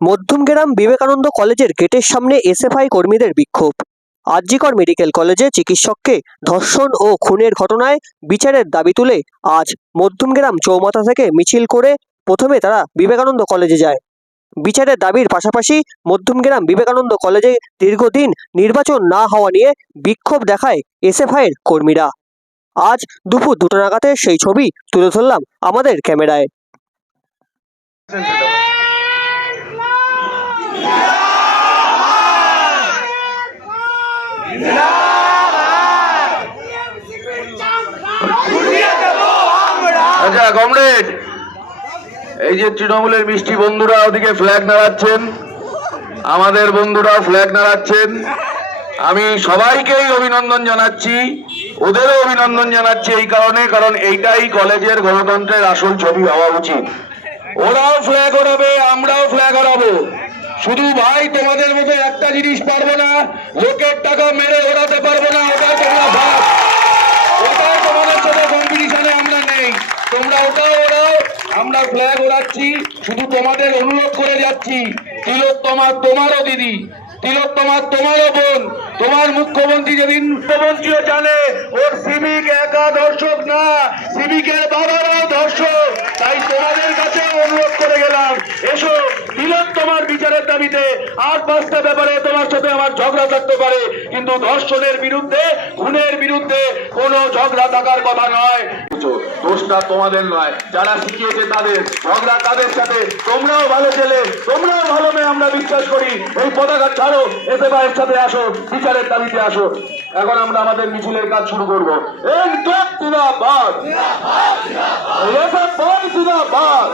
মধ্যমগ্রাম বিবেকানন্দ কলেজের গেটের সামনে এসএফআই কর্মীদের বিক্ষোভ। আরজিকর মেডিকেল কলেজে চিকিৎসককে ধর্ষণ ও খুনের ঘটনায় বিচারের দাবি তুলে আজ মধ্যমগ্রাম চৌমাথা থেকে মিছিল করে প্রথমে তারা বিবেকানন্দ কলেজে যায়। বিচারের দাবির পাশাপাশি মধ্যমগ্রাম বিবেকানন্দ কলেজে দীর্ঘদিন নির্বাচন না হওয়া নিয়ে বিক্ষোভ দেখায় এসএফআইয়ের কর্মীরা। আজ দুপুর 2টা নাগাদে সেই ছবি তুলে ধরলাম আমাদের ক্যামেরায়। আচ্ছা কমরেড, এই যে তৃণমূলের মিষ্টি বন্ধুরা ওদিকে ফ্ল্যাগ নাড়াচ্ছেন, আমাদের বন্ধুরা ফ্ল্যাগ নাড়াচ্ছেন, আমি সবাইকেই অভিনন্দন জানাচ্ছি, ওদেরও অভিনন্দন জানাচ্ছি এই কারণে, কারণ এইটাই কলেজের গণতন্ত্রের আসল ছবি হওয়া উচিত। ওরাও ফ্ল্যাগ ওড়াবে, আমরাও ফ্ল্যাগ ওড়াবো। শুধু ভাই তোমাদের মতো একটা জিনিস পারবো না, লোকের টাকা মেরে ওড়াতে পারবো না, ওটা তোমরা ভাব, ওটা তোমাদের সাথে কম্পিটিশনে আমরা নেই। তোমরা ওটাও ওড়াও, আমরা ফ্ল্যাগ ওড়াচ্ছি, শুধু তোমাদের অনুরোধ করে যাচ্ছি, তিলোত্তমা তোমারও দিদি, তিলোত্তমা তোমারও বোন, তোমার মুখ্যমন্ত্রী যেদিন মুখ্যমন্ত্রীও জানে ওর সিভিক একা দর্শক না, সিভিকের বাবারাও দর্শক, তাই তোমাদের কাছে অনুরোধ করে গেলাম, এসো তিলোত্তমার বিচারের দাবিতে। আর 5টা ব্যাপারে তোমার সাথে আমার ঝগড়া থাকতে পারে, কিন্তু ধর্ষণের বিরুদ্ধে, খুনের বিরুদ্ধে কোনো ঝগড়া থাকার কথা নয়। দোষটা তোমাদের নয়, যারা শিখিয়েছে তাদের, ঝগড়া তাদের সাথে। তোমরাও ভালো ছেলে, তোমরাও ভালো মেয়ে, আমরা বিশ্বাস করি। এই পতাকা ছাড়ো, এসএফআইয়ের সাথে আসো, বিচারের দাবিতে আসো। এখন আমরা আমাদের মিছিলের কাজ শুরু করবো। জিন্দাবাদ, এসএফআই জিন্দাবাদ।